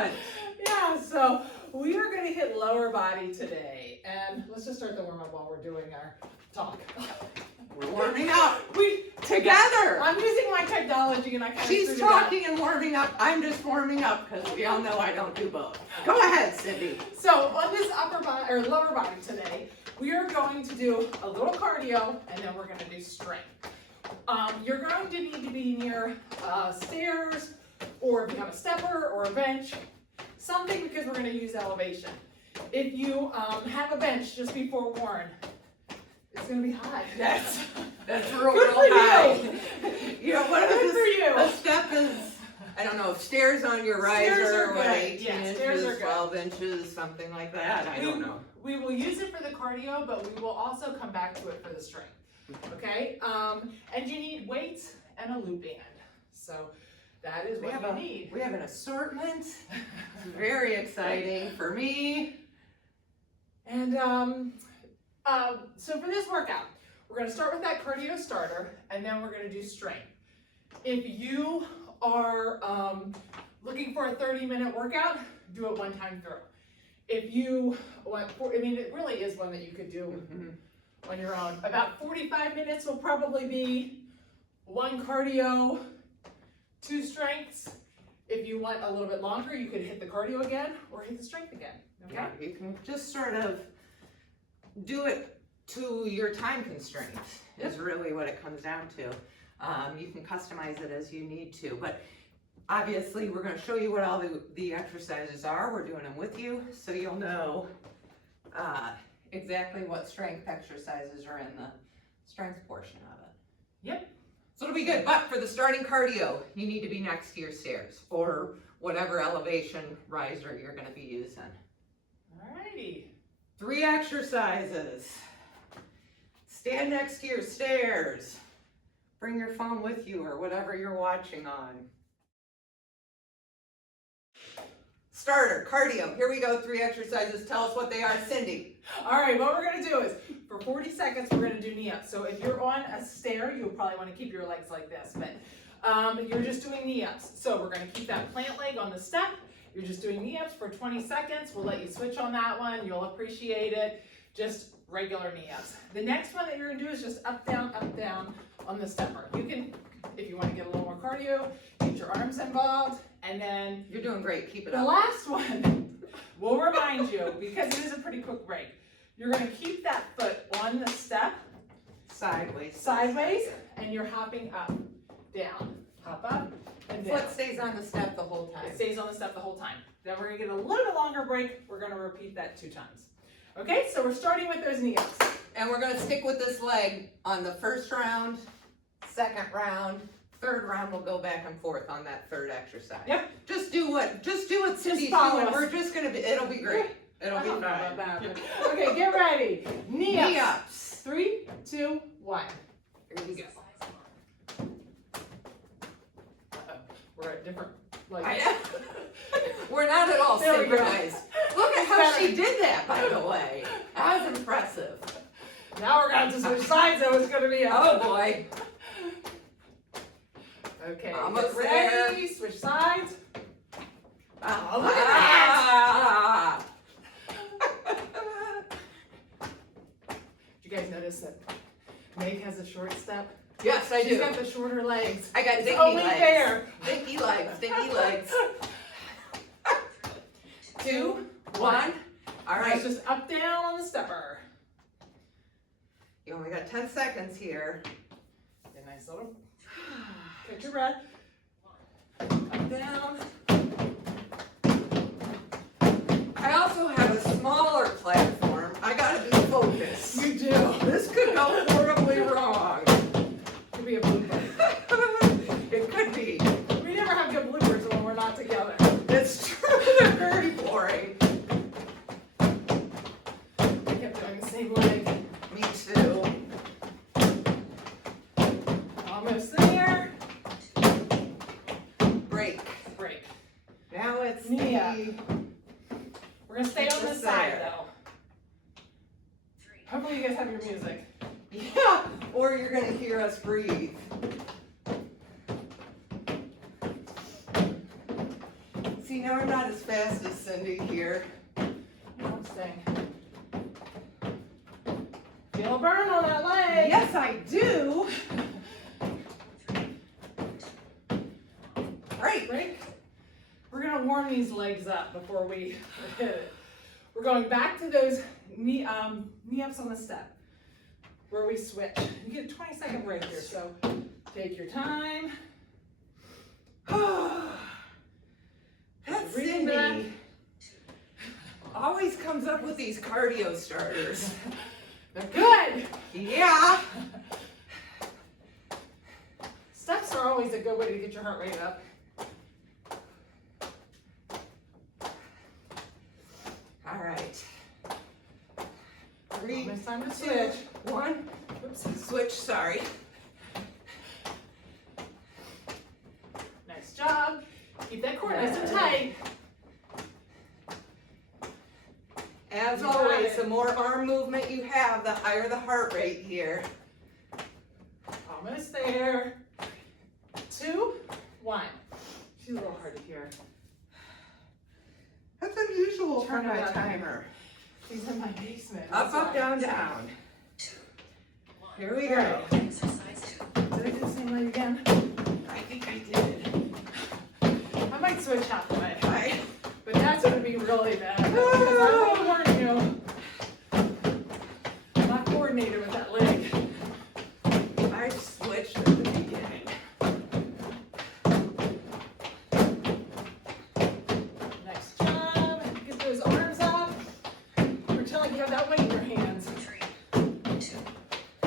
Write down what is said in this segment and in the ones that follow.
much. Yeah, so we are going to hit lower body today. And let's just start the warm up while we're doing our talk. We're warming up. Together. I'm using my technology and I kind of She's talking and warming up. I'm just warming up because we all know I don't do both. Go ahead, Cindy. So on this upper body or lower body today, we are going to do a little cardio and then we're going to do strength. You're going to need to be near stairs, or if you have a stepper or a bench, something, because we're going to use elevation. If you have a bench, just be forewarned, it's going to be high. That's real, Good real for high. you. You know, what Good is for you. a step is, I don't know, if stairs on your riser, Stairs are what, good. 18 Yeah, stairs are inches, good. 12 inches, something like that. I don't know. We will use it for the cardio, but we will also come back to it for the strength. Okay? And you need weights and a loop band. So that is what you need. We have an assortment. It's very exciting for me. And so for this workout, we're going to start with that cardio starter, and then we're going to do strength. If you are looking for a 30-minute workout, do it one time through. If you want, it really is one that you could do on your own. About 45 minutes will probably be one cardio, 2 strengths. If you want a little bit longer, you could hit the cardio again or hit the strength again. Okay? Yeah, you can just sort of do it to your time constraints is really what it comes down to. You can customize it as you need to, but obviously we're going to show you what all the exercises are. We're doing them with you, so you'll know exactly what strength exercises are in the strength portion of it. Yep. So it'll be good, but for the starting cardio, you need to be next to your stairs or whatever elevation riser you're going to be using. Alrighty. 3 exercises. Stand next to your stairs. Bring your phone with you or whatever you're watching on. Starter, cardio. Here we go, 3 exercises. Tell us what they are, Cindy. All right, what we're going to do is, for 40 seconds, we're going to do knee-ups. So if you're on a stair, you'll probably want to keep your legs like this, but you're just doing knee-ups. So we're going to keep that plant leg on the step. You're just doing knee-ups for 20 seconds. We'll let you switch on that one. You'll appreciate it. Just regular knee-ups. The next one that you're going to do is just up, down on the stepper. You can, if you want to get a little more cardio, get your arms involved, and then... You're doing great. Keep it the up. The last one will remind you, because it is a pretty quick break. You're going to keep that foot on the step. Sideways. And you're hopping up, down, hop up, and down. Foot stays on the step the whole time. It stays on the step the whole time. Then we're going to get a little bit longer break. We're going to repeat that 2 times. Okay, so we're starting with those knee-ups. And we're going to stick with this leg on the first round, second round, third round. We'll go back and forth on that third exercise. Yep. Just do what Cindy's doing. We're just going to be, it'll be great. It'll be fine. Okay, get ready. Knee-ups. 3, 2, 1. Here we go. We're at different, like... We're not at all There we go. synchronized. Look at how she did that, by the way. That was impressive. Now we're going to switch sides, so it's going to be a... Oh, boy. Okay, almost get ready, there. switch sides. Oh, Look at that! Did you guys notice that Meg has a short step? Yes, I do. She's got the shorter legs. I got It's dinky only legs. fair. Dinky legs, dinky legs. 2, 1. All right. It's just up, down on the stepper. You only got 10 seconds here. Get a nice little, catch your breath. Up, down. I also have a smaller platform. I gotta be focused. You do. This could go horribly wrong. Could be a blooper. It could be. We never have good bloopers when we're not together. It's true. They're very boring. I kept doing the same leg. Me too. Almost there. Break. Break. Now it's Knee up. the... We're going to stay on this side, there. though. Hopefully you guys have your music. Yeah, or you're going to hear us breathe. See, now I'm not as fast Cindy here. Interesting. Feel a burn on that leg. Yes, I do. Great. Break. We're gonna warm these legs up before we hit it. We're going back to those knee ups on the step where we switch. You get a 20-second break here, so take your time. That Breathing back. Cindy always comes up with these cardio starters. They're good. Yeah. Steps are always a good way to get your heart rate up. All right. 3, Almost time to 2, switch. 1. Oops. Switch, sorry. Nice job. Keep that core nice and tight. As You got always, it. the more arm movement you have, the higher the heart rate here. Almost there. 2, 1. She's a little hard to hear. That's unusual Turn for my it up. timer. She's in my basement. Up, That's up, why. down, down. Here we go. Alright. Did I do the same leg again? I think I did. I might switch halfway. I, But that's going to be really bad. Because I will warn you. I'm not coordinated with that leg. I switched at the beginning. Nice job. Get those arms up. Pretend like you have that weight in your hands. 3, 2,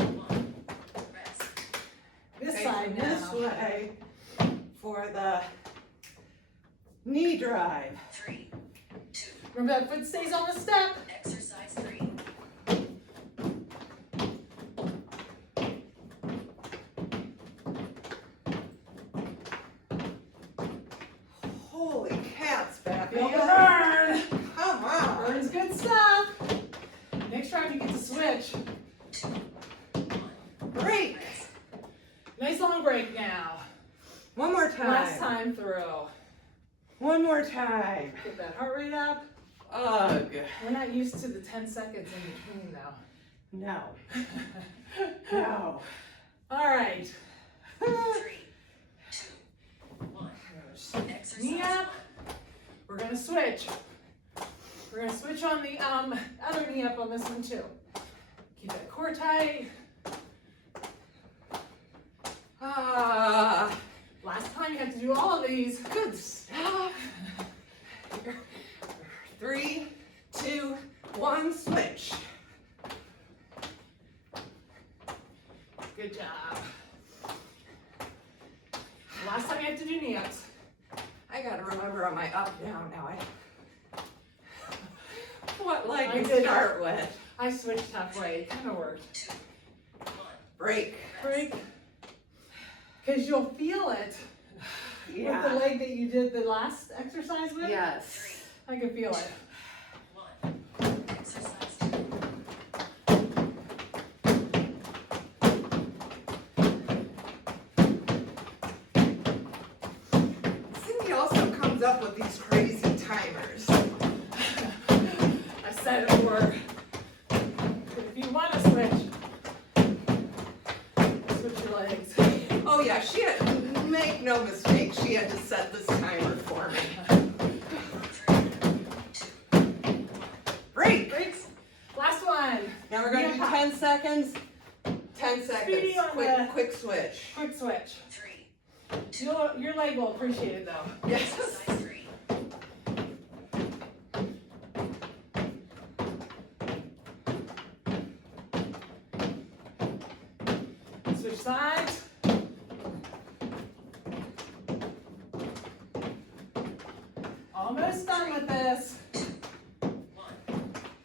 1. Rest. This Okay, side this now. way for the knee drive. 3, 2. Remember that foot stays on the step. Exercise 3. Holy cats, Bappy. Feel the burn. Come on. Burn's good stuff. Next time you get to switch. 2, 1. Break. Rest. Nice long break now. One more time. Last time through. One more time. Get that heart rate up. Ugh. We're not used to the 10 seconds in between though. No. No. All right. 3, 2, 1. Exercise Knee up. 1. We're gonna switch. We're gonna switch on the other knee up on this one too. Keep that core tight. Ah, Last time you have to do all of these. good stuff. 3, 2, 1, switch. Good job. Last time you have to do knee ups. I gotta remember on my up down now. What leg I to did start with? I switched halfway. It kind of worked. 2, 1. Break. Break. Because you'll feel it with the Yeah. leg that you did the last exercise with. Yes. I can feel it. 1. Exercise 2. Cindy also comes up with these crazy timers. I said it worked. If you want to switch your legs. Oh yeah, she had, make no mistake, she had to set this timer for me. 3, 2, Break. Breaks. Last one. Now we're gonna do Yeah. 10 seconds. 10 seconds. Speedy on the- Quick switch. Quick switch. 3, 2. Your leg will appreciate it though. Yes. Exercise 3. Switch sides. Almost done with this. 1.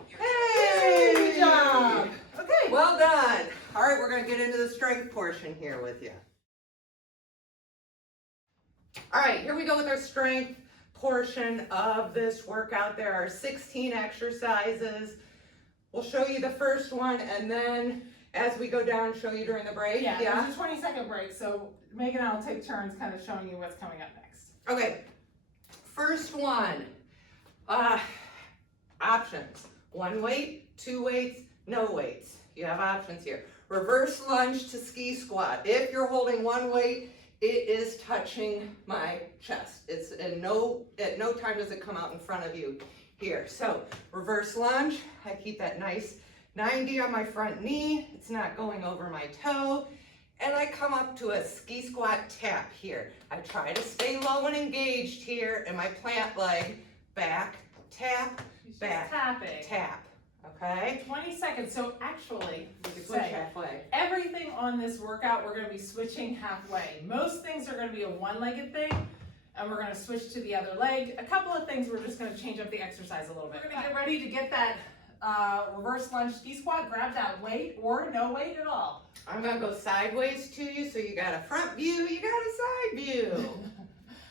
Hey! Good job. Okay. Well done. All right, we're gonna get into the strength portion here with you. All right, here we go with our strength portion of this workout. There are 16 exercises. We'll show you the first one, and then as we go down, show you during the break. Yeah, there's a 20-second break, so Meg and I will take turns kind of showing you what's coming up next. Okay, first one. Options. 1 weight, 2 weights, no weights. You have options here. Reverse lunge to ski squat. If you're holding 1 weight, it is touching my chest. It's at no time does it come out in front of you here. So reverse lunge, I keep that nice 90 on my front knee. It's not going over my toe. And I come up to a ski squat tap here. I try to stay low and engaged here, and my plant leg, back, tap, back, tapping. tap, okay? 20 seconds. So actually, we could Switch say halfway. everything on this workout, we're gonna be switching halfway. Most things are gonna be a one-legged thing, and we're gonna switch to the other leg. A couple of things, we're just gonna change up the exercise a little bit. We're gonna get ready to get that reverse lunge ski squat. Grab that weight or no weight at all. I'm gonna go sideways to you, so you got a front view, you got a side view.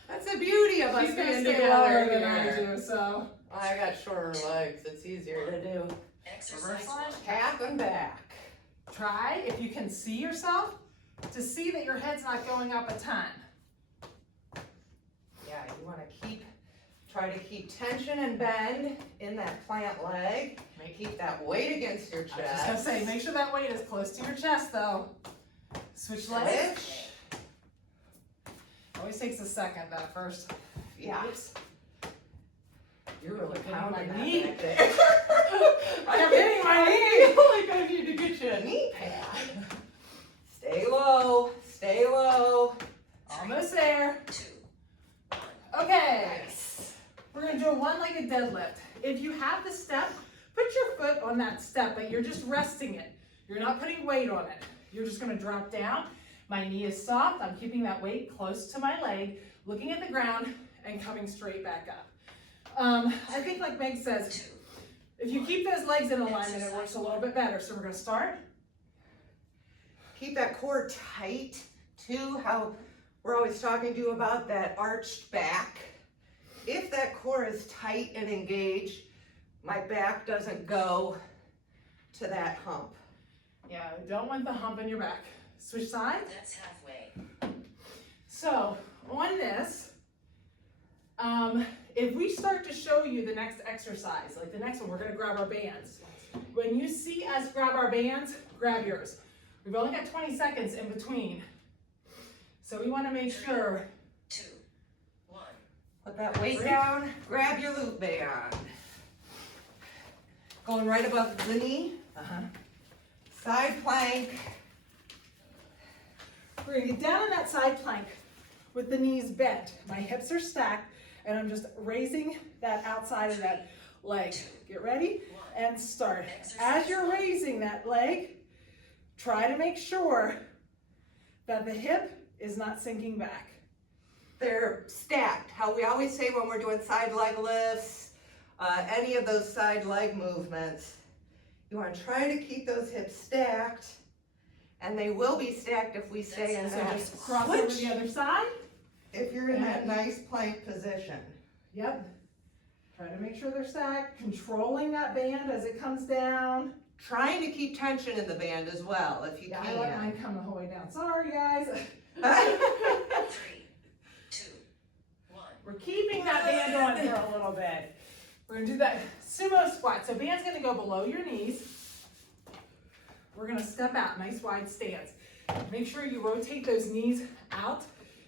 That's the beauty of us She's gonna being stay together lower than I here. do, so. I got shorter legs, it's easier to do. Exercise lunge. 1. Tap and back. Try, if you can see yourself, to see that your head's not going up a ton. Yeah, you wanna try to keep tension and bend in that plant leg. Keep that weight against your I was just gonna chest. say, make sure that weight is close to your chest though. Switch legs. Switch. Always takes a second, that first. Yeah. Oops. You're really Hitting pounding my that knee. back there. I'm hitting my knee. I feel like I need to get you a knee pad. Stay low, stay low. Almost there. 2. Okay. Nice. We're gonna do a one-legged deadlift. If you have the step, put your foot on that step, but you're just resting it. You're not putting weight on it. You're just gonna drop down. My knee is soft. I'm keeping that weight close to my leg, looking at the ground, and coming straight back up. I think like Meg says, if you keep those legs in alignment, it works a little bit better. So we're gonna start. Keep that core tight too, how we're always talking to you about that arched back. If that core is tight and engaged, my back doesn't go to that hump. Yeah, you don't want the hump in your back. Switch sides. That's halfway. So on this, if we start to show you the next exercise, like the next one, we're gonna grab our bands. When you see us grab our bands, grab yours. We've only got 20 seconds in between. So we wanna make sure. 2. 1. Put that weight down, grab your loop band. Going right above the knee. Side plank. We're gonna get down on that side plank with the knees bent. My hips are stacked, and I'm just raising that outside of that leg. Get ready and start. As you're raising that leg, try to make sure that the hip is not sinking back. They're stacked. How we always say when we're doing side leg lifts, any of those side leg movements, you want to try to keep those hips stacked, and they will be stacked if we stay in So that just cross over switch. the other side. If you're in that nice plank position. Yep. Try to make sure they're stacked, controlling that band as it comes down. Trying to keep tension in the band as well, if you Yeah, I let can. mine come the whole way down. Sorry, guys. 3. 2. 1. We're keeping that band on for a little bit. We're gonna do that sumo squat. So band's gonna go below your knees. We're gonna step out, nice wide stance. Make sure you rotate those knees out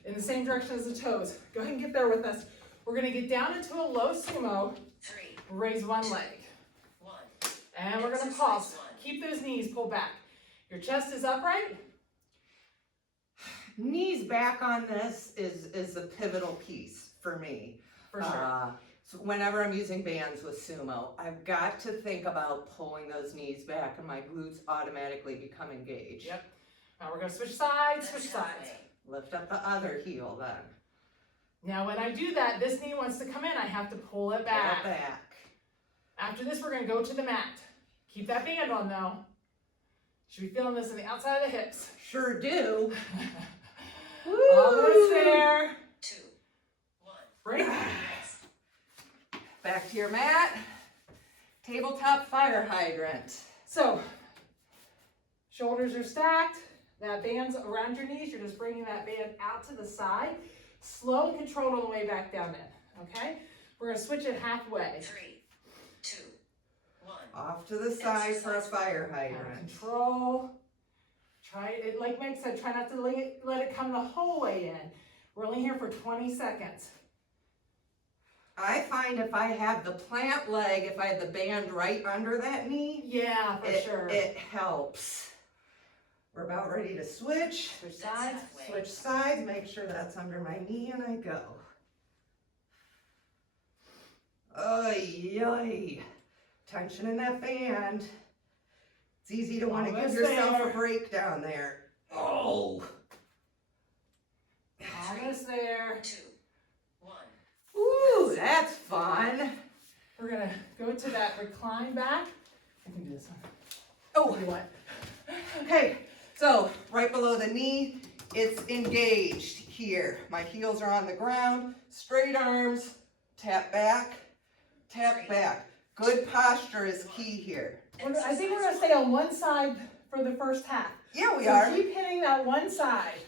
in the same direction as the toes. Go ahead and get there with us. We're gonna get down into a low sumo, 3. raise one leg. 1. And we're gonna pause. Keep those knees pulled back. Your chest is upright. Knees back on this is the pivotal piece for me. For sure. So whenever I'm using bands with sumo, I've got to think about pulling those knees back and my glutes automatically become engaged. Yep. Now we're gonna switch sides, That's switch sides. halfway. Lift up the other heel then. Now when I do that, this knee wants to come in, I have to pull it Pull back. it back. After this, we're gonna go to the mat. Keep that band on though. Should be feeling this in the outside of the hips. Sure do. Almost there. 2. 1. Break. Back to your mat. Tabletop fire hydrant. So, shoulders are stacked. That band's around your knees. You're just bringing that band out to the side. Slow and controlled on the way back down in, okay? We're gonna switch it halfway. 3, 2, 1. Off to the side for a fire hydrant. Control. Try it, like Meg said, try not to let it come the whole way in. We're only here for 20 seconds. I find if I have the plant leg, if I have the band right under that knee, Yeah, for sure. it helps. We're about ready to switch. Switch sides. Switch sides, make sure that's under my knee, and I go. Oy, oy. Tension in that band. It's easy to want to give Almost yourself there. a break down there. Oh. Almost there. 2, 1. Ooh, that's fun. We're gonna go to that recline back. I can do this one. Oh, You want? okay. So right below the knee, it's engaged here. My heels are on the ground, straight arms, tap back, tap back. Good posture is key here. I think we're gonna stay on one side for the first half. Yeah, we So are. keep hitting that one side.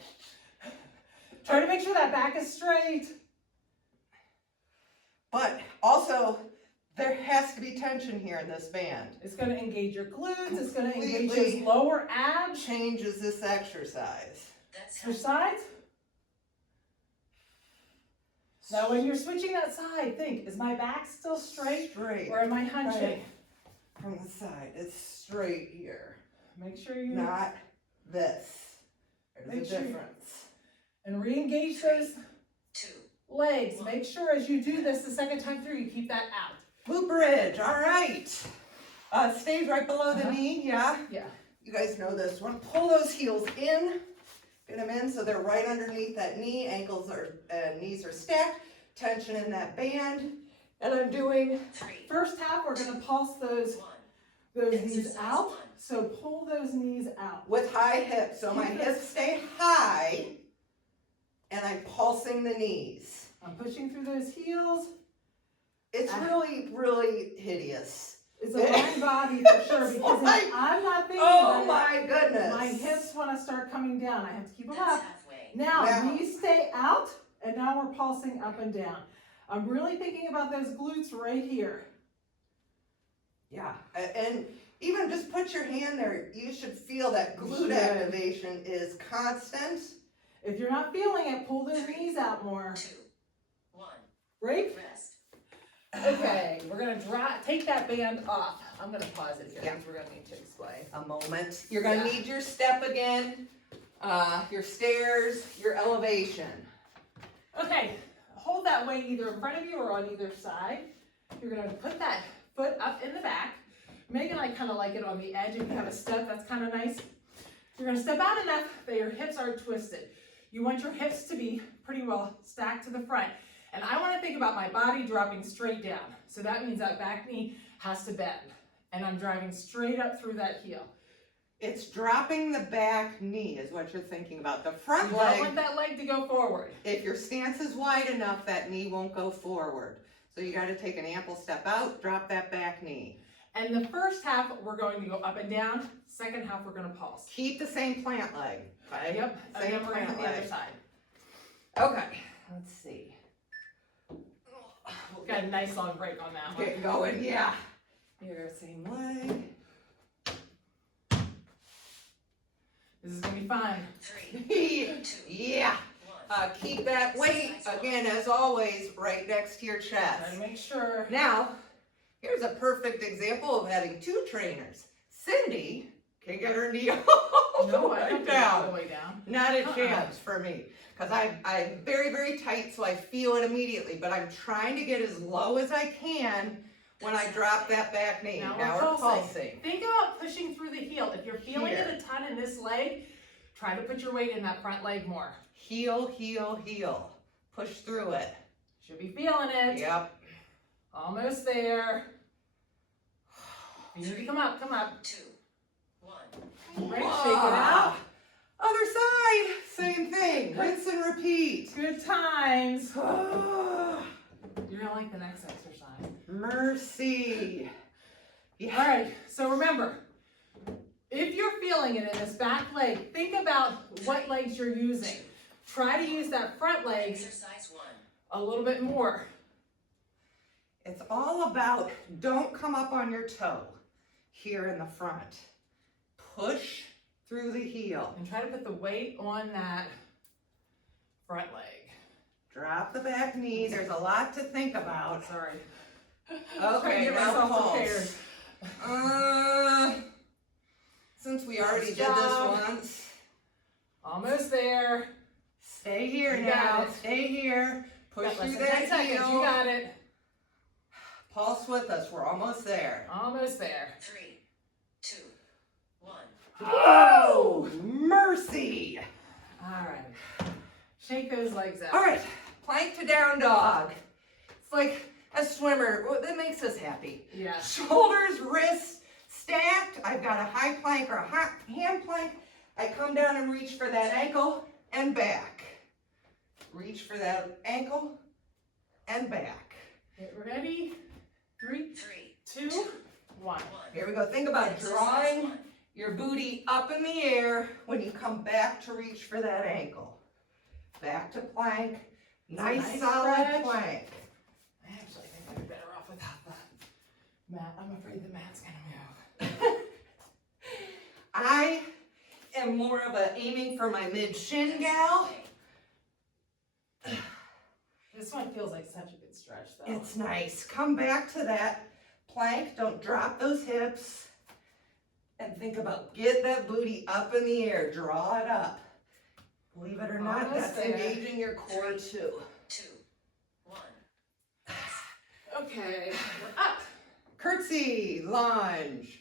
Try to make sure that back is straight. But also, there has to be tension here in this band. It's gonna engage your glutes, it's gonna engage Completely. those lower abs. Changes this exercise. That's Switch halfway. sides. Now when you're switching that side, think, is my back still straight Straight or am I hunching? Right. From the side. It's straight here, Make sure you, not this. Make There's a sure you- difference. and re-engage those 2, legs. Make sure as you do this the second time through, you keep that out. Glute bridge, all right. Stays right below the Uh-huh. knee, yeah? Yeah. You guys know this one. Pull those heels in, get them in so they're right underneath that knee. Ankles are, knees are stacked. Tension in that band. And I'm doing 3, First half, we're gonna pulse those 1. knees out. So pull those knees out. with high hips. So my hips stay high and I'm pulsing the knees. I'm pushing through those heels. It's really, really hideous. It's a mind body for sure It's because like, if I'm not thinking Oh about my it, goodness. my hips want to start coming down. I have to keep them That's up. halfway. Now, Now. knees stay out, and now we're pulsing up and down. I'm really thinking about those glutes right here. Yeah, and even just put your hand there. You should feel that You glute should. activation is constant. If you're not feeling it, pull those knees out more. 2, 1. Right? Rest. Okay, we're gonna take that band off. I'm gonna pause it here Yeah. because we're gonna need to explain. A moment. You're gonna Yeah. need your step again, your stairs, your elevation. Okay, hold that weight either in front of you or on either side. You're gonna put that foot up in the back. Meg and I kind of like it on the edge. If you have a step, that's kind of nice. You're gonna step out enough that your hips are twisted. You want your hips to be pretty well stacked to the front. And I want to think about my body dropping straight down. So that means that back knee has to bend. And I'm driving straight up through that heel. It's dropping the back knee is what you're thinking about. The You front don't leg, want that leg to go forward. if your stance is wide enough, that knee won't go forward. So you gotta take an ample step out, drop that back knee. And the first half, we're going to go up and down. Second half, we're gonna pulse. Keep the same plant leg, okay? Yep, and Same then we're gonna hit plant the other leg. side. Okay, let's see. Got a nice long break on that one. Get going, yeah. Here, same leg. This is gonna be fun. 3, 2, Yeah. 1. Keep that weight, again, as always, right next to your Try chest. to make sure. Now, here's a perfect example of having two trainers. Cindy can get her knee all the No, I way don't go all the down. way down. Not a Uh-uh. chance for me, because I'm very, very tight, so I feel it immediately, but I'm trying to get as low as I can when I drop that back knee. Now Now we're we're pulsing. pulsing. Think about pushing through the heel. If you're feeling Here. it a ton in this leg, try to put your weight in that front leg more. Heel, heel, heel. Push through it. Should be feeling it. Yep. Almost there. You need to come up, come up. 2, 1. Right, shake it out. Other side, same thing. Rinse and repeat. Good times. You're gonna like the next exercise. Mercy. All right, so remember, if you're feeling it in this back leg, think about what legs you're using. Try to use that front leg Exercise 1. a little bit more. It's all about don't come up on your toe here in the front. Push through the heel. And try to put the weight on that front leg. Drop the back knee. There's a lot to think about. Sorry. Okay, Get now myself prepared. pulse. Since we already did this once, Almost there. stay here You now. got it. Stay here. Push Got less through than 10 that seconds. You heel. got it. Pulse with us. We're almost there. Almost there. 3, 2, 1. Oh, mercy. All right. Shake those legs out. All right, plank to down dog. It's like a swimmer. Well, that makes us happy. Yeah. Shoulders, wrists stacked. I've got a high plank or a hand plank. I come down and reach for that ankle and back. Reach for that ankle and back. Get ready. 3, 3, 2, 1. Here we go. Think about drawing your booty up in the air when you come back to reach for that ankle. Back to plank. Nice solid stretch. plank. I actually think I'd be better off without the mat. I'm afraid the mat's gonna move. I am more of a aiming for my mid shin gal. This one feels like such a good stretch though. It's nice. Come back to that plank. Don't drop those hips. And think about get that booty up in the air. Draw it up. Believe it or not, Almost that's there. engaging your core too. 2, 1. Okay, we're up. Curtsy, lunge.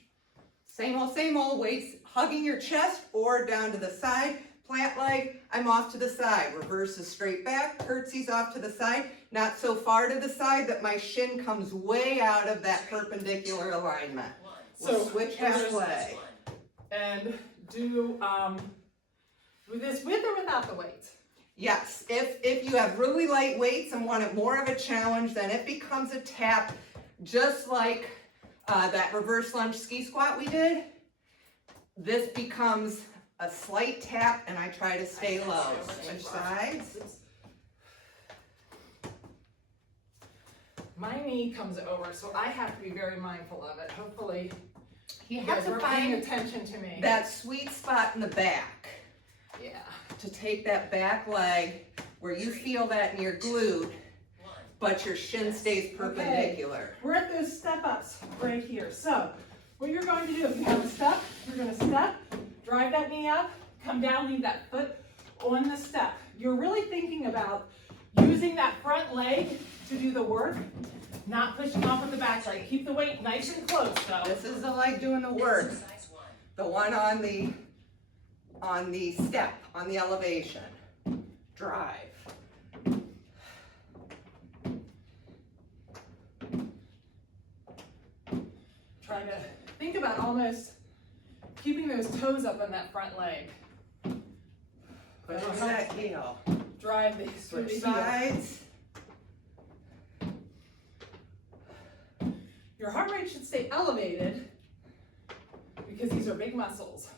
Same old, weights hugging your chest or down to the side. Plant leg, I'm off to the side. Reverse is straight back, curtsy's off to the side. Not so far to the side that my shin comes way out of that perpendicular alignment. 1. We'll So, switch and halfway. And do with this with or without the weights? Yes, if you have really light weights and want it more of a challenge, then it becomes a tap, just like that reverse lunge ski squat we did. This becomes a slight tap, and I try to stay low. Switch sides. My knee comes over, so I have to be very mindful of it. Hopefully, You you have guys to are paying find attention to me. that sweet spot in the back Yeah. to take that back leg where you feel that in your glute, 1. but your shin stays perpendicular. We're at those step ups right here. So what you're going to do, if you have a step, you're going to step, drive that knee up, come down, leave that foot on the step. You're really thinking about using that front leg to do the work, not pushing off with the back leg. Keep the weight nice and close though. This is the leg doing the work. Exercise 1. The one on the step, on the elevation. Drive. Try to think about almost keeping those toes up on that front leg. Push through that heel. Drive these through Switch the heel. sides. Your heart rate should stay elevated because these are big muscles.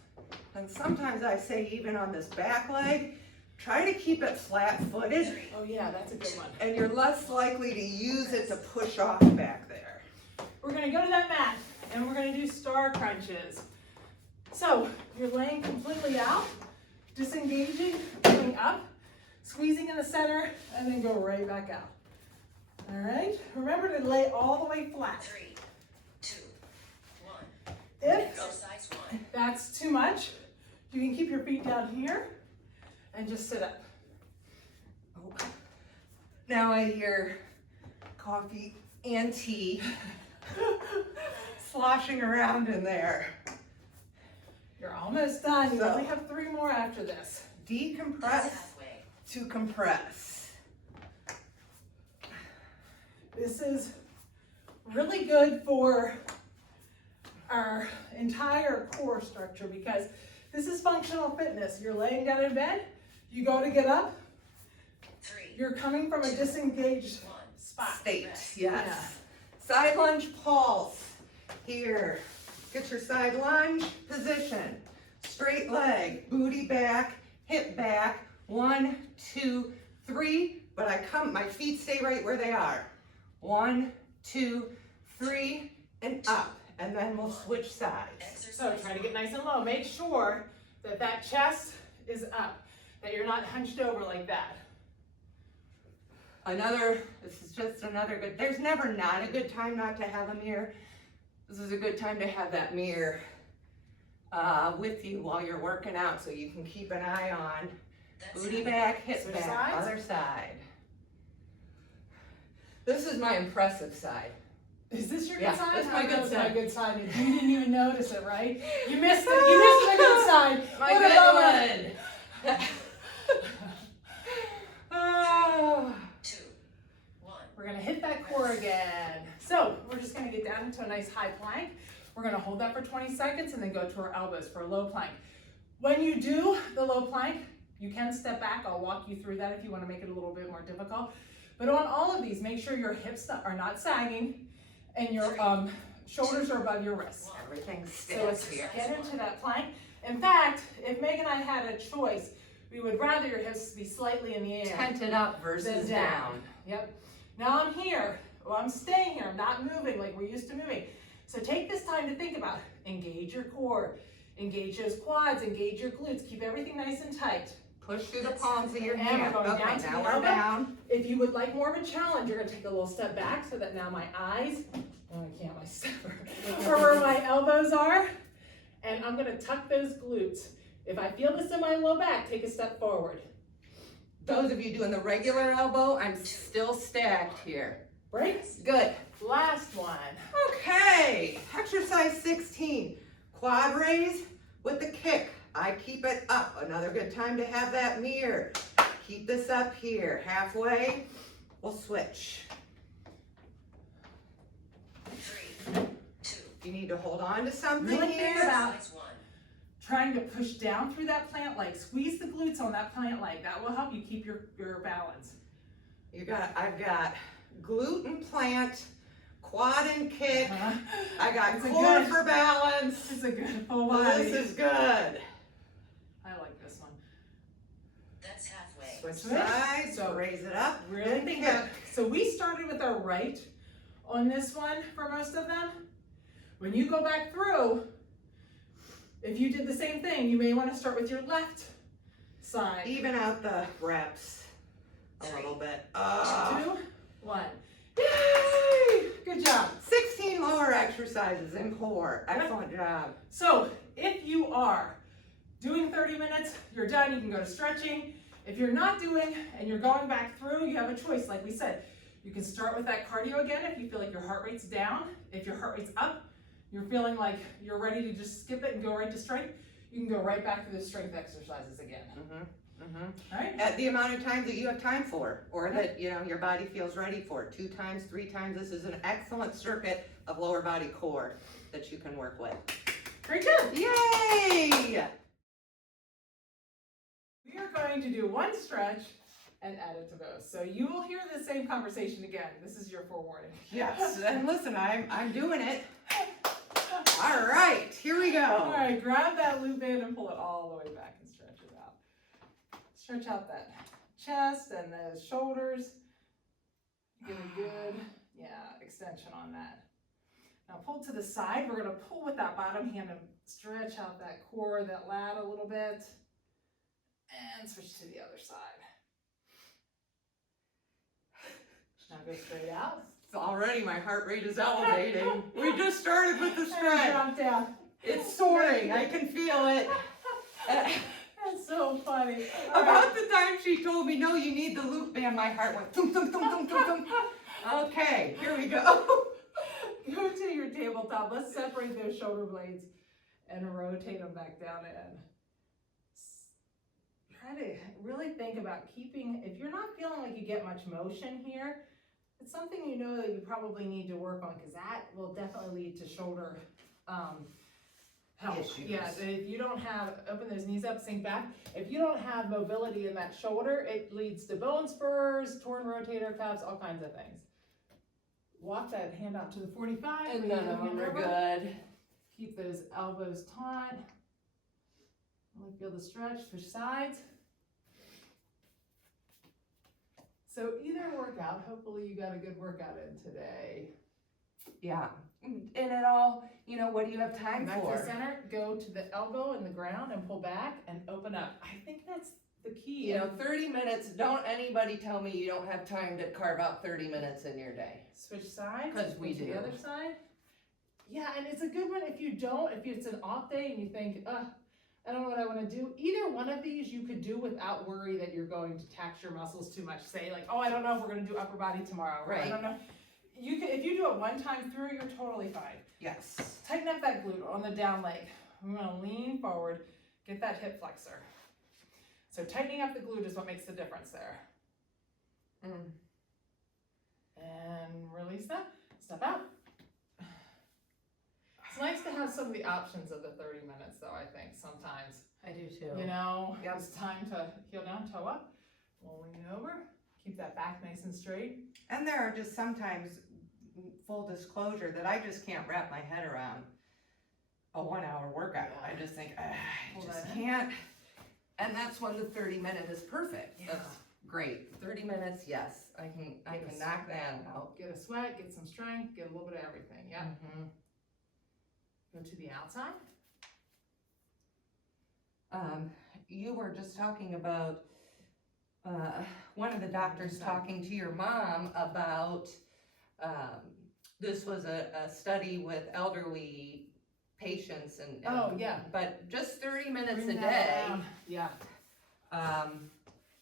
And sometimes I say even on this back leg, try to keep it flat-footed, Oh yeah, that's a good one. and you're less likely to use it to push off back there. We're gonna go to that mat and we're gonna do star crunches. So you're laying completely out, disengaging, going up, squeezing in the center, and then go right back out. All right, remember to lay all the way flat. 3, 2, 1. If Exercise 1. that's too much, you can keep your feet down here and just sit up. Oh. Now I hear coffee and tea sloshing around in there. You're almost done. You So- only have 3 more after this. Decompress Halfway. to compress. This is really good for our entire core structure because this is functional fitness. You're laying down in bed, you go to get up, 3, you're coming from a disengaged 1. spot. State, Rest. yes. Side lunge pulse. Here, get your side lunge position. Straight leg, booty back, hip back. 1, 2, 3. But my feet stay right where they are. 1, 2, 3, and up. And then we'll switch sides. So try to get nice and low. Make sure that that chest is up, that you're not hunched over like that. This is just another good, there's never not a good time not to have a mirror. This is a good time to have that mirror with you while you're working out so you can keep an eye on booty back, hip Switch back, sides. other side. This is my impressive side. Is this your Yeah, good side? that's my good That's my side. good side. You didn't even notice it, right? You missed it. You missed the good side. My What a good bummer. one. Ah. 2, 1. We're gonna hit that core again. So we're just gonna get down into a nice high plank. We're gonna hold that for 20 seconds and then go to our elbows for a low plank. When you do the low plank, you can step back. I'll walk you through that if you wanna make it a little bit more difficult. But on all of these, make sure your hips are not sagging and your shoulders are above your wrists. Everything So sticks let's here. get into that plank. In fact, if Meg and I had a choice, we would rather your hips be slightly in the air. Tented up versus Then down. Yep. Now I'm here. Well, I'm staying here. I'm not moving like we're used to moving. So take this time to think about it. Engage your core. Engage those quads. Engage your glutes. Keep everything nice and tight. Push through the palms of your And we're hand. going Okay, down to now the we're elbow. down. If you would like more of a challenge, you're going to take a little step back so that now my eyes, oh, I can't, my stepper, are where my elbows are. And I'm going to tuck those glutes. If I feel this in my low back, take a step forward. Those of you doing the regular elbow, I'm still stacked here. Break. Good. Last one. Okay, exercise 16. Quad raise with the kick. I keep it up. Another good time to have that mirror. Keep this up here. Halfway, we'll switch. 3, 2. You need to hold on to something Really think here. about Exercise 1. trying to push down through that plant leg. Squeeze the glutes on that plant leg. That will help you keep your balance. I've got glute and plant, quad and kick. Uh-huh. I got It's a core good- for balance. This is a good full Well, body. this is good. I like this one. That's halfway. Switch Switch. sides, So, raise it up. Really and think kick. about, so we started with our right on this one for most of them. When you go back through, if you did the same thing, you may want to start with your left side. Even out the reps a little bit. 2, 1. Yay! Good job. 16 lower exercises in core. Excellent job. So if you are doing 30 minutes, you're done, you can go to stretching. If you're not doing and you're going back through, you have a choice. Like we said, you can start with that cardio again if you feel like your heart rate's down. If your heart rate's up, you're feeling like you're ready to just skip it and go right to strength, you can go right back to the strength exercises again. All right? At the amount of times that you have time for, or that your body feels ready for. 2 times, 3 times. This is an excellent circuit of lower body core that you can work with. Very good. Yay! We are going to do one stretch and add it to those. So you will hear the same conversation again. This is your forewarning. Yes, and listen, I'm doing it. All right, here we go. All right, grab that loop in and pull it all the way back and stretch it out. Stretch out that chest and the shoulders. Get a good, extension on that. Now pull to the side. We're gonna pull with that bottom hand and stretch out that core, that lat a little bit. And switch to the other side. Now go straight out. It's already my heart rate is elevating. We just started with the And stretch. drop down. It's soaring. I can feel it. That's so funny. All right. About the time she told me, no, you need the loop band, my heart went thump, thump, thump, thump, thump, thump. Okay, here we go. Go to your tabletop. Let's separate those shoulder blades and rotate them back down in. Try to really think about keeping, if you're not feeling like you get much motion here, it's something you know that you probably need to work on because that will definitely lead to shoulder health. Issues. Yeah, if you don't have, open those knees up, sink back. If you don't have mobility in that shoulder, it leads to bone spurs, torn rotator cuffs, all kinds of things. Walk that hand out to the 45. And none of them are good. Keep those elbows taut. Really feel the stretch, switch sides. So either workout, hopefully you got a good workout in today. Yeah, and it all, you know, what do you have time Back to for? the center, go to the elbow in the ground and pull back and open up. I think that's the key. You know, 30 minutes, don't anybody tell me you don't have time to carve out 30 minutes in your day. Switch sides. 'Cause we go to do. the other side. Yeah, and it's a good one if you don't, if it's an off day and you think, I don't know what I wanna do. Either one of these you could do without worry that you're going to tax your muscles too much. Say like, oh, I don't know if we're gonna do upper body tomorrow. Or, I Right. don't know. You can, if you do it one time through, you're totally fine. Yes. Tighten up that glute on the down leg. I'm gonna lean forward, get that hip flexor. So tightening up the glute is what makes the difference there. And release that, step out. It's nice to have some of the options of the 30 minutes though, I think, sometimes. I do too. You know, Yep. it's time to heel down, toe up. We'll lean over, keep that back nice and straight. And there are just sometimes, full disclosure, that I just can't wrap my head around a 1 hour workout. Yeah. I just think, I Hold just that. can't. And that's when the 30-minute is perfect. Yeah. That's great. 30 minutes, yes, I can Yes. knock that out. Get a sweat, get some strength, get a little bit of everything, yeah. Mhm. Go to the outside. You were just talking about, one of the doctors talking to your mom about, this was a study with elderly patients and. Oh, yeah. But just 30 minutes a Bring that day, around. Yeah.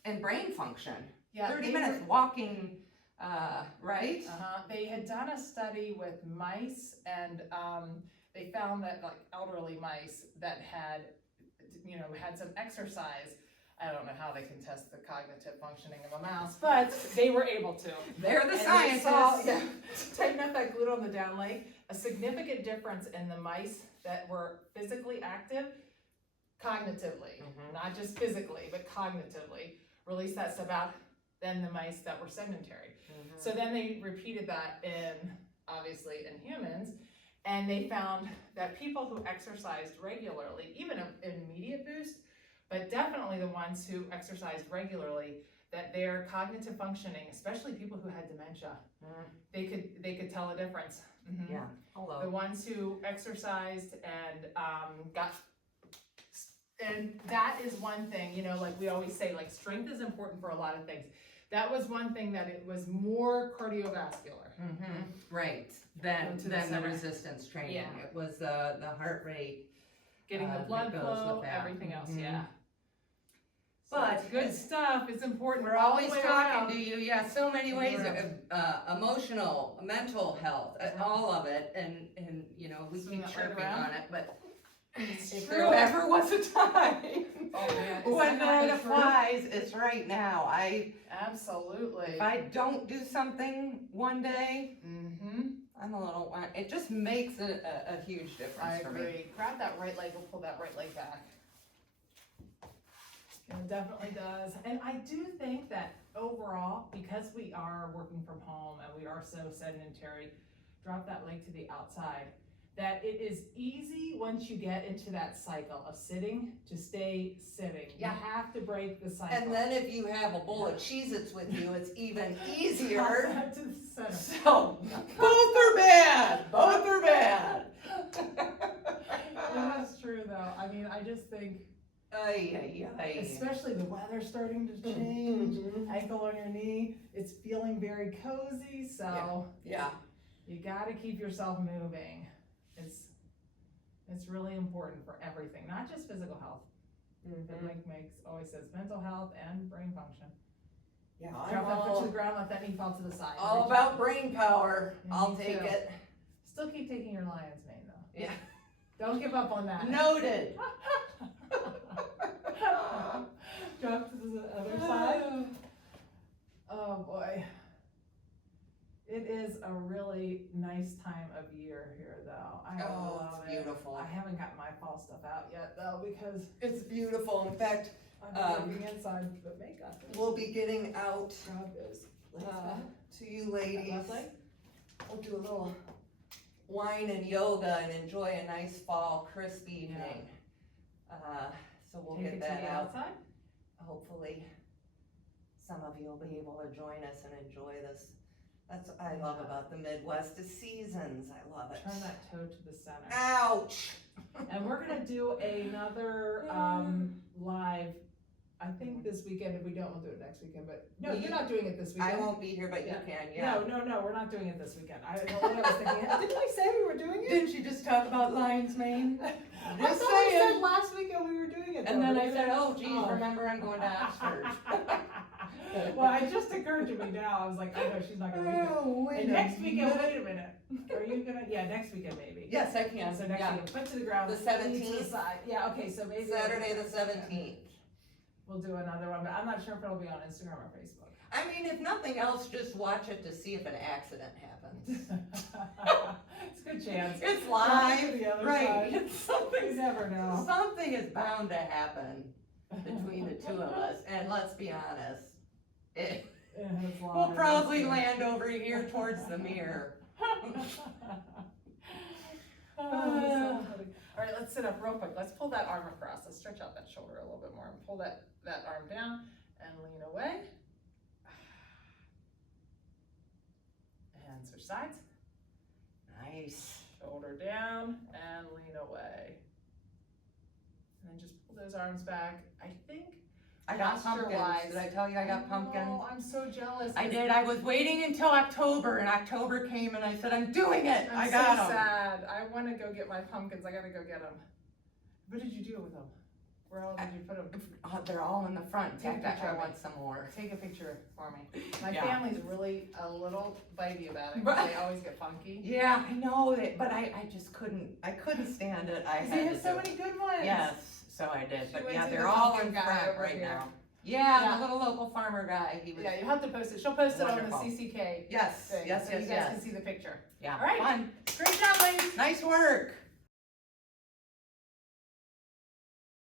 and brain function. Yeah, 30 they minutes walking, right? They had done a study with mice and they found that like elderly mice that had, you know, had some exercise. I don't know how they can test the cognitive functioning of a mouse, but they were able to. They're the And they scientists. saw, yeah, tighten up that glute on the down leg, a significant difference in the mice that were physically active, cognitively, Mhm. not just physically, but cognitively. Release that stuff out than the mice that were sedentary. So then they repeated that in, obviously, in humans, and they found that people who exercised regularly, even an immediate boost, but definitely the ones who exercised regularly, that their cognitive functioning, especially people who had dementia, they could tell a difference. Mhm. Yeah, The hello. ones who exercised and and that is one thing, you know, like we always say, like strength is important for a lot of things. That was one thing that it was more cardiovascular. Right, Go than to the the center. resistance training. Yeah. It was the heart rate. Getting the that blood goes flow, with that. everything else, Mhm. yeah. But So it's good it's- stuff, it's important. We're all the always way talking around. to you, yeah, so many ways, Around. emotional, mental health, Mhm. all of it, and, you know, we Swing keep that right chirping around. on it, but It's if true. there ever was a time Oh, man, is when not that the truth? applies, it's right now. Absolutely. If I don't do something one day, Mm-hmm, I'm a little, it just makes a huge I difference for me. agree. Grab that right leg, we'll pull that right leg back. It definitely does, and I do think that overall, because we are working from home and we are so sedentary, drop that leg to the outside. That it is easy once you get into that cycle of sitting to stay sitting. You Yeah. have to break the cycle. And then if you have a bowl of Cheez-Its with you, it's even easier. Drop that to the center. So, both are bad, both are bad. That's true though, I mean, I just think, Ay, ay, ay. especially the weather's starting to change, Mhm. ankle on your knee, it's feeling very cozy, so Yeah, you gotta keep yourself moving. It's really important for everything, not just physical health. But like Meg always says, mental health and brain function. yeah, Drop I'm that foot to the all, ground, let that knee fall to the side. all Reach about out. brain power. Yeah, I'll me take too. it. Still keep taking your lion's mane though. Yeah. Don't give up on that. Noted. Drop to the other side. Oh boy. It is a really nice time of year here though. I Oh, love it's it. beautiful. I haven't got my fall stuff out yet though because It's beautiful. In fact, I'm working inside, but make up. we'll be getting out Grab those legs uh, back. to you That ladies. left leg. We'll do a little wine and yoga and enjoy a nice fall crisp evening. So we'll Take get it that to the out. outside. Hopefully, some of you will be able to join us and enjoy this That's what I love about the Midwest, the seasons, I love it. Turn that toe to the center. Ouch! And we're gonna do another, live, I think this weekend, if we don't, we'll do it next weekend, but, no, you're not doing it this weekend. I won't be here, but you Yeah. can, yeah. No, we're not doing it this weekend. I don't know what I was thinking. Didn't we say we were doing it? Didn't you just talk about Lion's Mane? I Just thought we saying. said last weekend we were doing it. And though, then but I we said, didn't. oh geez, remember I'm going to Oxford. Well, it just occurred to me now, I was like, I know she's not gonna be here. Oh, wait And a next weekend, minute. wait a minute, are you gonna, yeah, next weekend maybe. Yes, I can, So next yeah. weekend, foot to the ground. The feet to the 17th? side. Yeah, okay, so maybe. Saturday the 17th. We'll do another one, but I'm not sure if it'll be on Instagram or Facebook. I mean, if nothing else, just watch it to see if an accident happens. It's a good chance. It's To live, the other right, side. it's You something, never know. something is bound to happen between the two of us, and let's be honest, it, Yeah, it's we'll live, probably that's land over here towards the mirror. good. Oh, that's so funny. All right, let's sit up real quick. Let's pull that arm across. Let's stretch out that shoulder a little bit more and pull that arm down and lean away. And switch sides. Nice. Shoulder down and lean away. And then just pull those arms back. I think I got pumpkins, posture-wise- did I tell you I got pumpkins? Oh, I'm so jealous. I did, I was waiting until October, and October came, and I said, I'm doing it, I'm I got so 'em. sad. I want to go get my pumpkins. I gotta go get them. What did you do with them? Where all did you put them? Oh, they're all in the front, Take a in fact, picture I of want some more. Take a picture for me. My Yeah. family's really a little bitey about it. But- They always get funky. Yeah, I know, but I just couldn't stand it, I Because had they to have so do it. many good ones. Yes, so I did, She but went yeah, to they're the all pumpkin in guy front over right here. now. Yeah, Yeah. the little local farmer guy, he was, Yeah, you have to post it. She'll post it on Wonderful. the CCK yes, thing. yes, So you yes, guys can yes, see the picture. yeah, All right. fun, Great job, ladies. nice work.